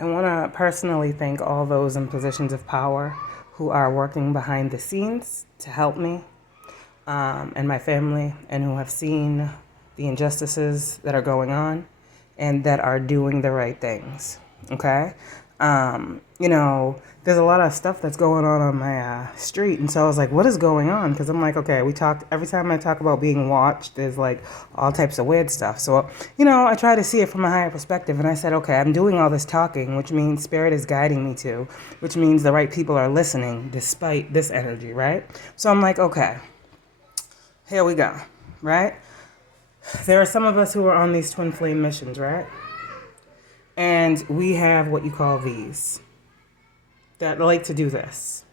I want to personally thank all those in positions of power who are working behind the scenes to help me and my family, and who have seen the injustices that are going on and that are doing the right things. Okay? There's a lot of stuff that's going on my street. And so I was like, what is going on? Because I'm like, okay, every time I talk about being watched, there's like all types of weird stuff. So, I try to see it from a higher perspective. And I said, okay, I'm doing all this talking, which means spirit is guiding me to, which means the right people are listening despite this energy, right? So I'm like, okay, here we go, right? There are some of us who are on these twin flame missions, right? And we have what you call these that like to do this.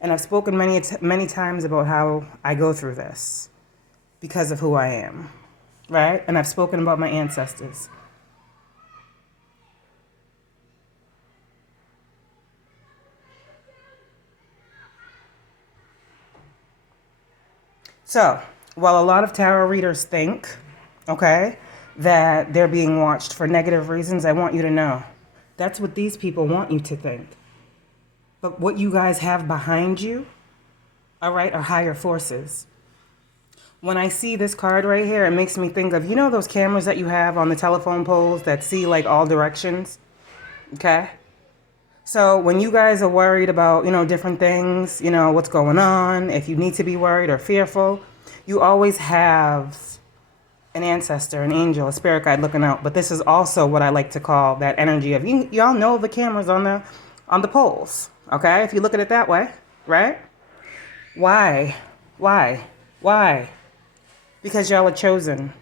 And I've spoken many times about how I go through this because of who I am, right? And I've spoken about my ancestors. So, while a lot of tarot readers think, okay, that they're being watched for negative reasons, I want you to know that's what these people want you to think. But what you guys have behind you, all right, are higher forces. When I see this card right here, it makes me think of, those cameras that you have on the telephone poles that see like all directions, okay? So when you guys are worried about, different things, what's going on, if you need to be worried or fearful, you always have an ancestor, an angel, a spirit guide looking out. But this is also what I like to call that energy of, y'all know the cameras on the poles, okay? If you look at it that way, right? Why? Why? Why? Because y'all are chosen.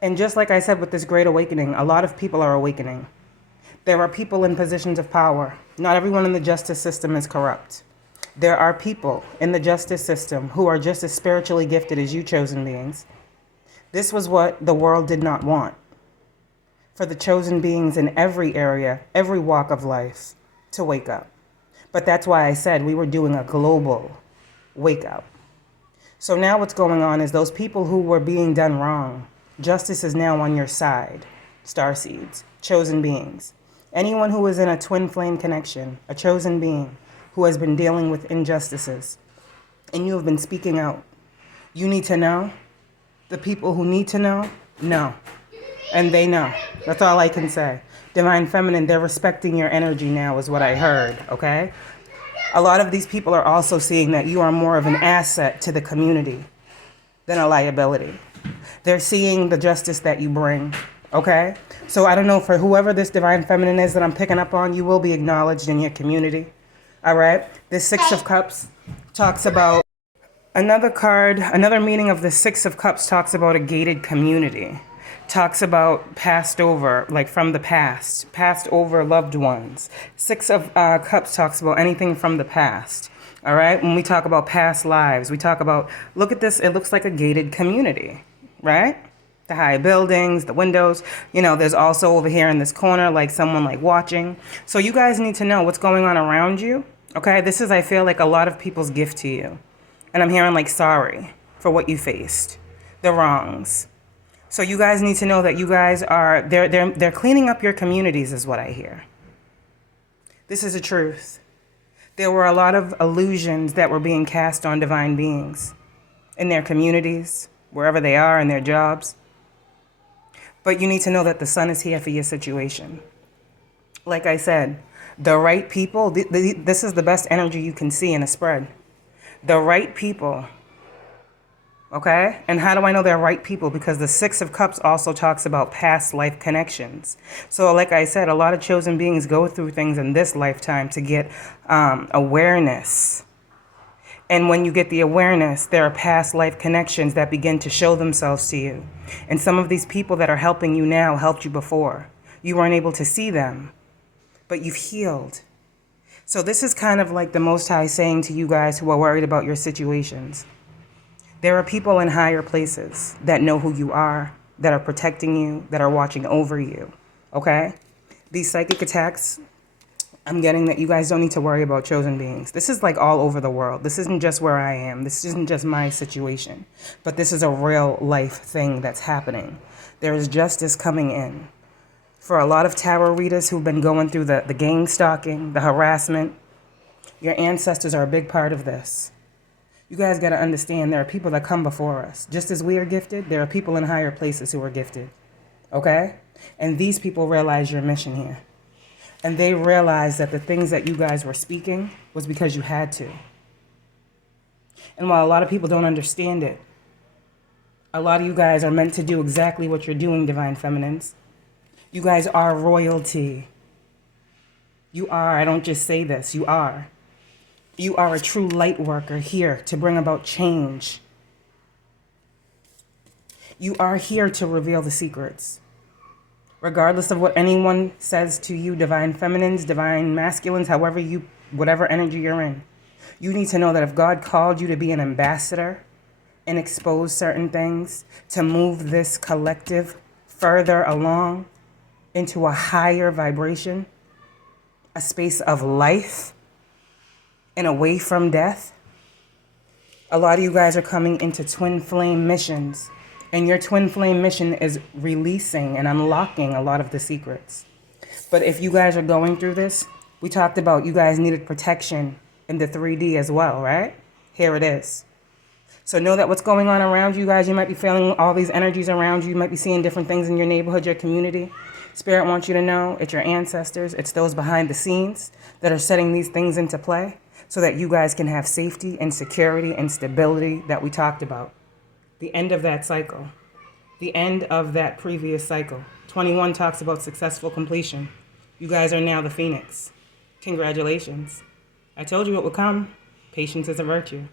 And just like I said with this great awakening, a lot of people are awakening. There are people in positions of power. Not everyone in the justice system is corrupt. There are people in the justice system who are just as spiritually gifted as you chosen beings. This was what the world did not want. For the chosen beings in every area, every walk of life, to wake up. But that's why I said we were doing a global wake up. So now what's going on is those people who were being done wrong, justice is now on your side. Starseeds, chosen beings. Anyone who is in a twin flame connection, a chosen being who has been dealing with injustices, and you have been speaking out. You need to know. The people who need to know. And they know. That's all I can say. Divine Feminine, they're respecting your energy now is what I heard, okay? A lot of these people are also seeing that you are more of an asset to the community than a liability. They're seeing the justice that you bring, okay? So I don't know, for whoever this Divine Feminine is that I'm picking up on, you will be acknowledged in your community, all right? This Six of Cups talks about another meaning of the Six of Cups talks about a gated community. Talks about passed over, like from the past, passed over loved ones. Six of Cups talks about anything from the past. All right? When we talk about past lives, we talk about, look at this, it looks like a gated community, right? The high buildings, the windows. There's also over here in this corner, like someone like watching. So you guys need to know what's going on around you, okay? This is, I feel like, a lot of people's gift to you. And I'm hearing like sorry for what you faced, the wrongs. So you guys need to know that you guys are, they're cleaning up your communities is what I hear. This is the truth. There were a lot of illusions that were being cast on divine beings in their communities, wherever they are, in their jobs. But you need to know that the sun is here for your situation. Like I said, the right people, this is the best energy you can see in a spread. The right people. Okay? And how do I know they're right people? Because the Six of Cups also talks about past life connections. So like I said, a lot of chosen beings go through things in this lifetime to get awareness. And when you get the awareness, there are past life connections that begin to show themselves to you. And some of these people that are helping you now helped you before. You weren't able to see them, but you've healed. So this is kind of like the Most High saying to you guys who are worried about your situations. There are people in higher places that know who you are, that are protecting you, that are watching over you, okay? These psychic attacks, I'm getting that you guys don't need to worry about chosen beings. This is like all over the world. This isn't just where I am. This isn't just my situation. But this is a real life thing that's happening. There is justice coming in For a lot of tarot readers who've been going through the gang stalking, the harassment, your ancestors are a big part of this. You guys got to understand there are people that come before us. Just as we are gifted, there are people in higher places who are gifted. Okay? And these people realize your mission here. And they realize that the things that you guys were speaking was because you had to. And while a lot of people don't understand it, a lot of you guys are meant to do exactly what you're doing, Divine Feminines. You guys are royalty. You are. I don't just say this. You are. You are a true light worker here to bring about change. You are here to reveal the secrets. Regardless of what anyone says to you, Divine Feminines, Divine Masculines, whatever energy you're in, you need to know that if God called you to be an ambassador and expose certain things, to move this collective further along into a higher vibration, a space of life, and away from death. A lot of you guys are coming into twin flame missions, and your twin flame mission is releasing and unlocking a lot of the secrets. But if you guys are going through this, we talked about you guys needed protection in the 3D as well, right? Here it is. So know that what's going on around you guys, you might be feeling all these energies around you. You might be seeing different things in your neighborhood, your community. Spirit wants you to know it's your ancestors. It's those behind the scenes that are setting these things into play so that you guys can have safety and security and stability that we talked about. The end of that cycle. The end of that previous cycle. 21 talks about successful completion. You guys are now the Phoenix. Congratulations. I told you it would come. Patience is a virtue.